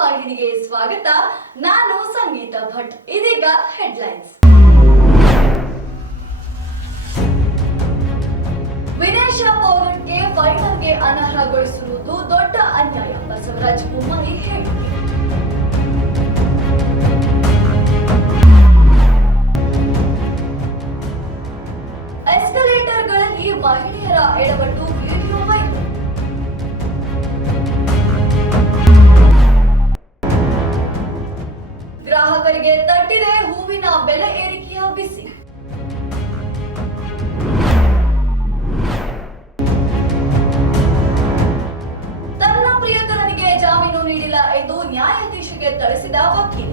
ವಾಹಿನಿಗೆ ಸ್ವಾಗತ. ನಾನು ಸಂಗೀತ ಭಟ್. ಇದೀಗ ಹೆಡ್ಲೈನ್ಸ್ ವಿನೇಶ ಪೌಗಟ್ಗೆ ಫೈನಲ್ಗೆ ಅನರ್ಹಗೊಳಿಸಿರುವುದು ದೊಡ್ಡ ಅನ್ಯಾಯ, ಬಸವರಾಜ ಬೊಮ್ಮಾಯಿ ಹೇಳಿಕೆ. ಎಸ್ಕಲೇಟರ್ಗಳಲ್ಲಿ ಮಹಿಳೆಯರ ಎಡವಟ್ಟು ನ್ಯಾಯಾಧೀಶರಿಗೆ ತಿಳಿಸಿದ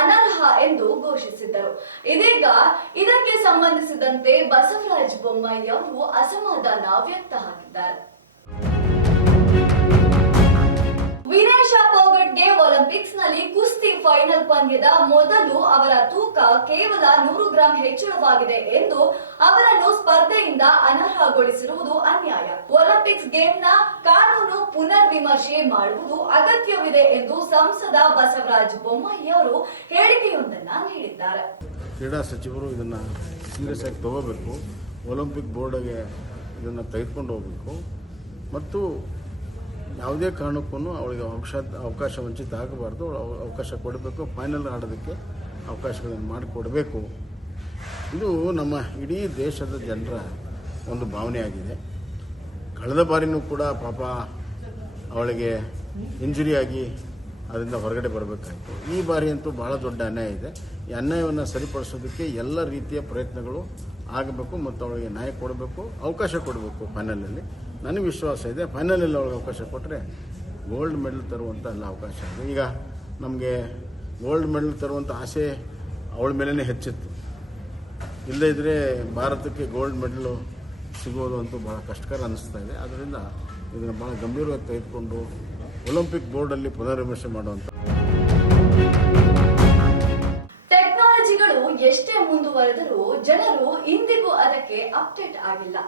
ಅನರ್ಹ ಎಂದು ಘೋಷಿಸಿದ್ದರು. ಇದೀಗ ಇದಕ್ಕೆ ಸಂಬಂಧಿಸಿದಂತೆ ಬಸವರಾಜ ಬೊಮ್ಮಾಯಿ ಅವರು ಅಸಮಾಧಾನ ವ್ಯಕ್ತ ಹಾಕಿದ್ದಾರೆ ವಿನೇಶ ಪೋಗಟ್ಗೆ ಒಲಿಂಪಿಕ್ಸ್ನಲ್ಲಿ ಕುಸ್ತಿ ಫೈನಲ್ ಪಂದ್ಯದ ಮೊದಲು ಅವರ ತೂಕ ಕೇವಲ ನೂರು ಗ್ರಾಂ ಹೆಚ್ಚಳವಾಗಿದೆ ಎಂದು ಅವರನ್ನು ಸ್ಪರ್ಧೆಯಿಂದ ಅನರ್ಹಗೊಳಿಸಿರುವುದು ಅನ್ಯಾಯ. ಒಲಿಂಪಿಕ್ಸ್ ಗೇಮ್ನ ಕಾನೂನು ಪುನರ್ ವಿಮರ್ಶೆ ಮಾಡುವುದು ಅಗತ್ಯವಿದೆ ಎಂದು ಸಂಸದ ಬಸವರಾಜ ಬೊಮ್ಮಾಯಿ ಅವರು ಹೇಳಿಕೆಯೊಂದನ್ನ ನೀಡಿದ್ದಾರೆ. ಕ್ರೀಡಾ ಸಚಿವರು ಇದನ್ನ ಸೀರಿಯಸ್ ಆಗಿ ತಗೋಬೇಕು. ಒಲಿಂಪಿಕ್ ಬೋರ್ಡ್ಗೆ ಇದನ್ನು ತೆಗೆದುಕೊಂಡು ಹೋಗಬೇಕು. ಮತ್ತು ಯಾವುದೇ ಕಾರಣಕ್ಕೂ ಅವಳಿಗೆ ಅವಕಾಶ ಅವಕಾಶ ವಂಚಿತ ಆಗಬಾರ್ದು. ಅವಳು ಅವಕಾಶ ಕೊಡಬೇಕು. ಫೈನಲ್ ಆಡೋದಕ್ಕೆ ಅವಕಾಶಗಳನ್ನು ಮಾಡಿಕೊಡಬೇಕು. ಇದು ನಮ್ಮ ಇಡೀ ದೇಶದ ಜನರ ಒಂದು ಭಾವನೆ ಆಗಿದೆ. ಕಳೆದ ಬಾರಿನೂ ಕೂಡ ಪಾಪ ಅವಳಿಗೆ ಇಂಜುರಿ ಆಗಿ ಅದರಿಂದ ಹೊರಗಡೆ ಬರಬೇಕಾಯಿತು. ಈ ಬಾರಿ ಅಂತೂ ಭಾಳ ದೊಡ್ಡ ಅನ್ಯಾಯ ಇದೆ. ಈ ಅನ್ಯಾಯವನ್ನು ಸರಿಪಡಿಸೋದಕ್ಕೆ ಎಲ್ಲ ರೀತಿಯ ಪ್ರಯತ್ನಗಳು ಆಗಬೇಕು ಮತ್ತು ಅವಳಿಗೆ ನ್ಯಾಯ ಕೊಡಬೇಕು, ಅವಕಾಶ ಕೊಡಬೇಕು ಫೈನಲಲ್ಲಿ. ನನಗೆ ವಿಶ್ವಾಸ ಇದೆ, ಫೈನಲಲ್ಲಿ ಅವಳಿಗೆ ಅವಕಾಶ ಕೊಟ್ಟರೆ ಗೋಲ್ಡ್ ಮೆಡಲ್ ತರುವಂಥ ಎಲ್ಲ ಅವಕಾಶ ಇದೆ. ಈಗ ನಮಗೆ ಗೋಲ್ಡ್ ಮೆಡಲ್ ತರುವಂಥ ಆಸೆ ಅವಳ ಮೇಲೇ ಹೆಚ್ಚಿತ್ತು. ಇಲ್ಲದೇ ಇದ್ದರೆ ಭಾರತಕ್ಕೆ ಗೋಲ್ಡ್ ಮೆಡಲು ಸಿಗೋದು ಅಂತೂ ಭಾಳ ಕಷ್ಟಕರ ಅನ್ನಿಸ್ತಾ ಇದೆ. ಆದ್ದರಿಂದ ಇದನ್ನು ಭಾಳ ಗಂಭೀರವಾಗಿ ತೆಗೆದುಕೊಂಡು ಒಲಿಂಪಿಕ್ ಬೋರ್ಡಲ್ಲಿ ಪುನರ್ವಿಮರ್ಶೆ ಮಾಡುವಂಥ ಎಷ್ಟೇ ಮುಂದುವರೆದರೂ ಜನರು ಇಂದಿಗೂ ಅದಕ್ಕೆ ಅಪ್ಡೇಟ್ ಆಗಿಲ್ಲ.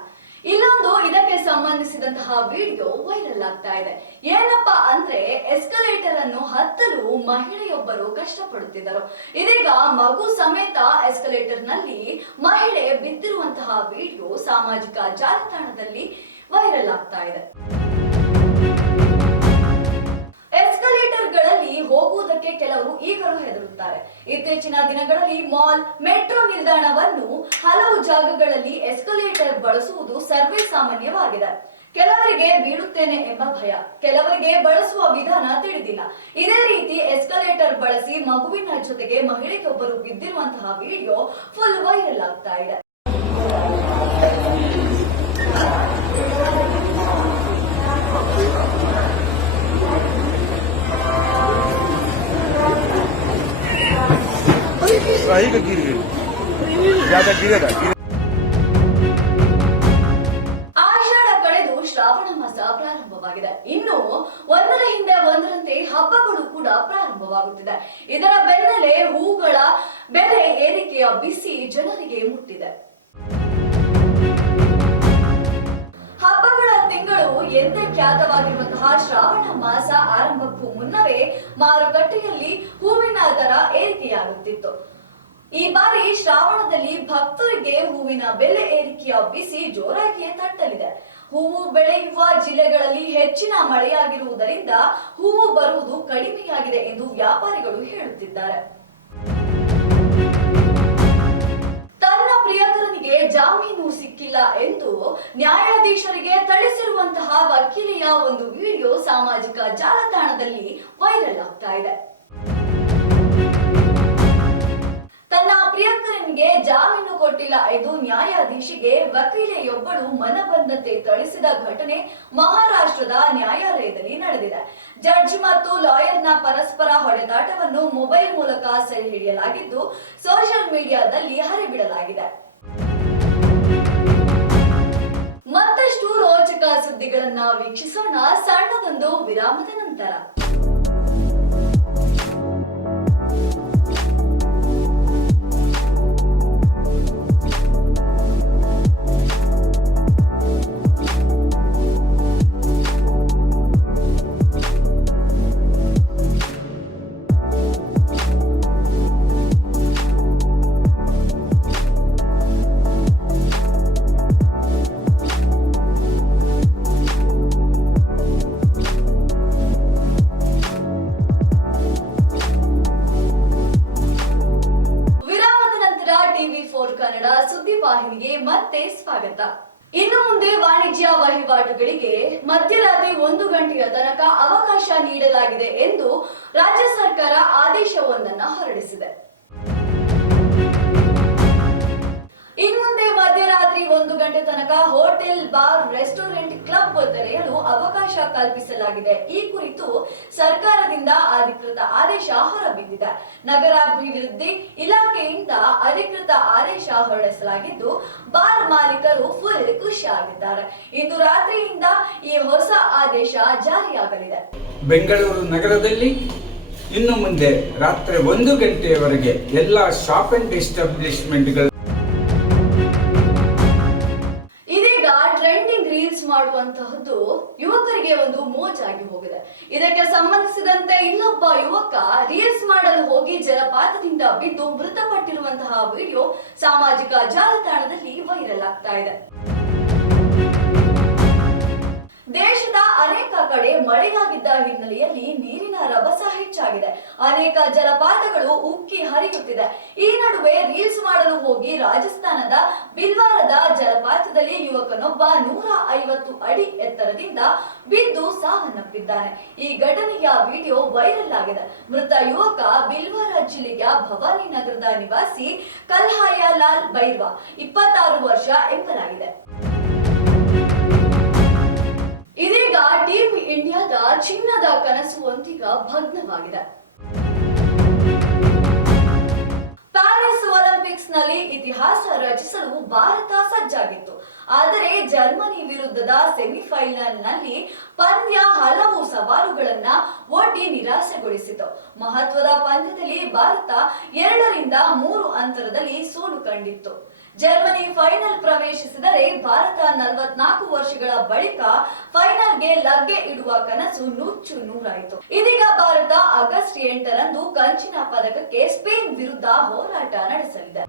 ಇಲ್ಲೊಂದು ಇದಕ್ಕೆ ಸಂಬಂಧಿಸಿದಂತಹ ವಿಡಿಯೋ ವೈರಲ್ ಆಗ್ತಾ ಇದೆ. ಏನಪ್ಪಾ ಅಂದ್ರೆ ಎಸ್ಕಲೇಟರ್ ಅನ್ನು ಹತ್ತಲು ಮಹಿಳೆಯೊಬ್ಬರು ಕಷ್ಟಪಡುತ್ತಿದ್ದರು. ಇದೀಗ ಮಗು ಸಮೇತ ಎಸ್ಕಲೇಟರ್ನಲ್ಲಿ ಮಹಿಳೆ ಬಿದ್ದಿರುವಂತಹ ವಿಡಿಯೋ ಸಾಮಾಜಿಕ ಜಾಲತಾಣದಲ್ಲಿ ವೈರಲ್ ಆಗ್ತಾ ಇದೆ. ಹೋಗುವುದಕ್ಕೆ ಕೆಲವರು ಈಗಲೂ ಹೆದರುತ್ತಾರೆ. ಇತ್ತೀಚಿನ ದಿನಗಳಲ್ಲಿ ಮಾಲ್, ಮೆಟ್ರೋ ನಿಲ್ದಾಣವನ್ನು ಹಲವು ಜಾಗಗಳಲ್ಲಿ ಎಸ್ಕಲೇಟರ್ ಬಳಸುವುದು ಸರ್ವೇ ಸಾಮಾನ್ಯವಾಗಿದೆ. ಕೆಲವರಿಗೆ ಬೀಳುತ್ತೇನೆ ಎಂಬ ಭಯ, ಕೆಲವರಿಗೆ ಬಳಸುವ ವಿಧಾನ ತಿಳಿದಿಲ್ಲ. ಇದೇ ರೀತಿ ಎಸ್ಕಲೇಟರ್ ಬಳಸಿ ಮಗುವಿನ ಜೊತೆಗೆ ಮಹಿಳೆಯೊಬ್ಬರು ಬಿದ್ದಿರುವಂತಹ ವಿಡಿಯೋ ಫುಲ್ ವೈರಲ್ ಆಗ್ತಾ ಇದೆ. सही का गिर गई ज्यादा गिरेगा गिरे ಆಷಾಢ ಕಳೆದು ಶ್ರಾವಣ ಮಾಸ ಪ್ರಾರಂಭವಾಗಿದೆ ಇನ್ನು ಒಂದರ ಹಿಂದೆ ಒಂದರಂತೆ ಹಬ್ಬಗಳು ಕೂಡ ಪ್ರಾರಂಭವಾಗುತ್ತಿದೆ ಇದರ ಬೆನ್ನಲ್ಲೇ ಹೂಗಳ ಬೆಲೆ ಏರಿಕೆಯ ಬಿಸಿ ಜನರಿಗೆ ಮುಟ್ಟಿದೆ ಹಬ್ಬಗಳ ತಿಂಗಳು ಎಂದೇ ಖ್ಯಾತವಾಗಿರುವಂತಹ ಶ್ರಾವಣ ಮಾಸ ಆರಂಭಕ್ಕೂ ಮುನ್ನವೇ ಮಾರುಕಟ್ಟೆಯಲ್ಲಿ ಹೂವಿನ ದರ ಏರಿಕೆಯಾಗುತ್ತಿತ್ತು ಈ ಬಾರಿ ಶ್ರಾವಣದಲ್ಲಿ ಭಕ್ತರಿಗೆ ಹೂವಿನ ಬೆಲೆ ಏರಿಕೆಯ ಬಿಸಿ ಜೋರಾಗಿಯೇ ತಟ್ಟಲಿದೆ. ಹೂವು ಬೆಳೆಯುವ ಜಿಲ್ಲೆಗಳಲ್ಲಿ ಹೆಚ್ಚಿನ ಮಳೆಯಾಗಿರುವುದರಿಂದ ಹೂವು ಬರುವುದು ಕಡಿಮೆಯಾಗಿದೆ ಎಂದು ವ್ಯಾಪಾರಿಗಳು ಹೇಳುತ್ತಿದ್ದಾರೆ. ತನ್ನ ಪ್ರಿಯಕರನಿಗೆ ಜಾಮೀನು ಸಿಕ್ಕಿಲ್ಲ ಎಂದು ನ್ಯಾಯಾಧೀಶರಿಗೆ ಥಳಿಸಿರುವಂತಹ ವಕೀಲೆಯ ಒಂದು ವಿಡಿಯೋ ಸಾಮಾಜಿಕ ಜಾಲತಾಣದಲ್ಲಿ ವೈರಲ್ ಆಗ್ತಾ ಇದೆ. ತನ್ನ ಪ್ರಿಯಕರನಿಗೆ ಜಾಮೀನು ಕೊಟ್ಟಿಲ್ಲ ಎಂದು ನ್ಯಾಯಾಧೀಶಿಗೆ ವಕೀಲೆಯೊಬ್ಬಳು ಮನಬಂದಂತೆ ಥಳಿಸಿದ ಘಟನೆ ಮಹಾರಾಷ್ಟ್ರದ ನ್ಯಾಯಾಲಯದಲ್ಲಿ ನಡೆದಿದೆ. ಜಡ್ಜ್ ಮತ್ತು ಲಾಯರ್ನ ಪರಸ್ಪರ ಹೊಡೆದಾಟವನ್ನು ಮೊಬೈಲ್ ಮೂಲಕ ಸೆರೆ ಹಿಡಿಯಲಾಗಿದ್ದು, ಸೋಷಿಯಲ್ ಮೀಡಿಯಾದಲ್ಲಿ ಹರಿಬಿಡಲಾಗಿದೆ. ಮತ್ತಷ್ಟು ರೋಚಕ ಸುದ್ದಿಗಳನ್ನ ವೀಕ್ಷಿಸೋಣ ಸಣ್ಣದೊಂದು ವಿರಾಮದ ನಂತರ. ವಾಹಿನಿಗೆ ಮತ್ತೆ ಸ್ವಾಗತ. ಇನ್ನು ಮುಂದೆ ವಾಣಿಜ್ಯ ವಹಿವಾಟುಗಳಿಗೆ ಮಧ್ಯರಾತ್ರಿ ಒಂದು ಗಂಟೆಯ ತನಕ ಅವಕಾಶ ನೀಡಲಾಗಿದೆ ಎಂದು ರಾಜ್ಯ ಸರ್ಕಾರ ಆದೇಶವೊಂದನ್ನು ಹೊರಡಿಸಿದೆ. ಗಂಟೆ ತನಕ ಹೋಟೆಲ್, ಬಾರ್, ರೆಸ್ಟೋರೆಂಟ್, ಕ್ಲಬ್ ತೆರೆಯಲು ಅವಕಾಶ ಕಲ್ಪಿಸಲಾಗಿದೆ. ಈ ಕುರಿತು ಸರ್ಕಾರದಿಂದ ಅಧಿಕೃತ ಆದೇಶ ಹೊರಬಿದ್ದಿದೆ. ನಗರಾಭಿವೃದ್ಧಿ ಇಲಾಖೆಯಿಂದ ಅಧಿಕೃತ ಆದೇಶ ಹೊರಡಿಸಲಾಗಿದ್ದು, ಬಾರ್ ಮಾಲೀಕರು ಫುಲ್ ಖುಷಿಯಾಗಿದ್ದಾರೆ. ಇಂದು ರಾತ್ರಿಯಿಂದ ಈ ಹೊಸ ಆದೇಶ ಜಾರಿಯಾಗಲಿದೆ. ಬೆಂಗಳೂರು ನಗರದಲ್ಲಿ ಇನ್ನು ಮುಂದೆ ರಾತ್ರಿ ಒಂದು ಗಂಟೆಯವರೆಗೆ ಎಲ್ಲ ಶಾಪ್ ಅಂಡ್ ಎಸ್ಟಾಬ್ಲಿಷ್ಮೆಂಟ್ಗಳು ಮಾಡುವಂತಹದ್ದು ಯುವಕರಿಗೆ ಒಂದು ಮೋಜಾಗಿ ಹೋಗಿದೆ. ಇದಕ್ಕೆ ಸಂಬಂಧಿಸಿದಂತೆ ಇನ್ನೊಬ್ಬ ಯುವಕ ರೀಲ್ಸ್ ಮಾಡಲು ಹೋಗಿ ಜಲಪಾತದಿಂದ ಬಿದ್ದು ಮೃತಪಟ್ಟಿರುವಂತಹ ವಿಡಿಯೋ ಸಾಮಾಜಿಕ ಜಾಲತಾಣದಲ್ಲಿ ವೈರಲ್ ಆಗ್ತಾ ಇದೆ. ದೇಶದ ಕಡೆ ಮಳೆಯಾಗಿದ್ದ ಹಿನ್ನೆಲೆಯಲ್ಲಿ ನೀರಿನ ರಭಸ ಹೆಚ್ಚಾಗಿದೆ. ಅನೇಕ ಜಲಪಾತಗಳು ಉಕ್ಕಿ ಹರಿಯುತ್ತಿದೆ. ಈ ನಡುವೆ ರೀಲ್ಸ್ ಮಾಡಲು ಹೋಗಿ ರಾಜಸ್ಥಾನದ ಬಿಲ್ವಾರದ ಜಲಪಾತದಲ್ಲಿ ಯುವಕನೊಬ್ಬ ನೂರ ಐವತ್ತು ಅಡಿ ಎತ್ತರದಿಂದ ಬಿದ್ದು ಸಾವನ್ನಪ್ಪಿದ್ದಾನೆ. ಈ ಘಟನೆಯ ವಿಡಿಯೋ ವೈರಲ್ ಆಗಿದೆ. ಮೃತ ಯುವಕ ಬಿಲ್ವಾರ ಜಿಲ್ಲೆಯ ಭವಾನಿ ನಗರದ ನಿವಾಸಿ ಕಲ್ಹಾಯ ಲಾಲ್ ಬೈರ್ವಾ, ಇಪ್ಪತ್ತಾರು ವರ್ಷ ಎಂಬಲಾಗಿದೆ. ಇದೀಗ ಟೀಮ್ ಇಂಡಿಯಾದ ಚಿನ್ನದ ಕನಸು ಒಂದೀಗ ಭಗ್ನವಾಗಿದೆ. ಪ್ಯಾರಿಸ್ ಒಲಿಂಪಿಕ್ಸ್ನಲ್ಲಿ ಇತಿಹಾಸ ರಚಿಸಲು ಭಾರತ ಸಜ್ಜಾಗಿತ್ತು. ಆದರೆ ಜರ್ಮನಿ ವಿರುದ್ಧದ ಸೆಮಿಫೈನಲ್ನಲ್ಲಿ ಪಂದ್ಯ ಹಲವು ಸವಾಲುಗಳನ್ನ ಒಡ್ಡಿ ನಿರಾಸೆಗೊಳಿಸಿತು. ಮಹತ್ವದ ಪಂದ್ಯದಲ್ಲಿ ಭಾರತ ಎರಡರಿಂದ ಮೂರು ಅಂತರದಲ್ಲಿ ಸೋಲು ಕಂಡಿತ್ತು. ಜರ್ಮನಿ ಫೈನಲ್ ಪ್ರವೇಶಿಸಿದರೆ ಭಾರತ ನಲವತ್ನಾಲ್ಕು ವರ್ಷಗಳ ಬಳಿಕ ಫೈನಲ್ಗೆ ಲಗ್ಗೆ ಇಡುವ ಕನಸು ನುಚ್ಚು ನೂರಾಯಿತು. ಇದೀಗ ಭಾರತ ಆಗಸ್ಟ್ ಎಂಟರಂದು ಕಂಚಿನ ಪದಕಕ್ಕೆ ಸ್ಪೇನ್ ವಿರುದ್ಧ ಹೋರಾಟ ನಡೆಸಲಿದೆ.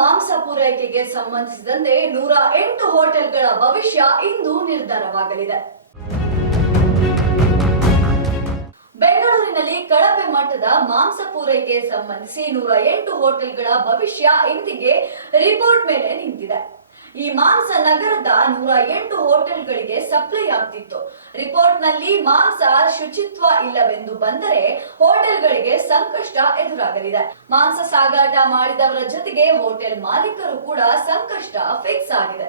ಮಾಂಸ ಪೂರೈಕೆಗೆ ಸಂಬಂಧಿಸಿದಂತೆ ನೂರ ಎಂಟು ಹೋಟೆಲ್ಗಳ ಭವಿಷ್ಯ ಇಂದು ನಿರ್ಧಾರವಾಗಲಿದೆ. ಬೆಂಗಳೂರಿನಲ್ಲಿ ಕಳಪೆ ಮಟ್ಟದ ಮಾಂಸ ಪೂರೈಕೆ ಸಂಬಂಧಿಸಿ ನೂರ ಎಂಟು ಹೋಟೆಲ್ಗಳ ಭವಿಷ್ಯ ಇಂದಿಗೆ ರಿಪೋರ್ಟ್ ಮೇಲೆ ನಿಂತಿದೆ. ಈ ಮಾಂಸ ನಗರದ ನೂರ ಎಂಟು ಹೋಟೆಲ್ಗಳಿಗೆ ಸಪ್ಲೈ ಆಗ್ತಿತ್ತು. ರಿಪೋರ್ಟ್ನಲ್ಲಿ ಮಾಂಸ ಶುಚಿತ್ವ ಇಲ್ಲವೆಂದು ಬಂದರೆ ಹೋಟೆಲ್ಗಳಿಗೆ ಸಂಕಷ್ಟ ಎದುರಾಗಲಿದೆ. ಮಾಂಸ ಸಾಗಾಟ ಮಾಡಿದವರ ಜೊತೆಗೆ ಹೋಟೆಲ್ ಮಾಲೀಕರು ಕೂಡ ಸಂಕಷ್ಟ ಫಿಕ್ಸ್ ಆಗಿದೆ.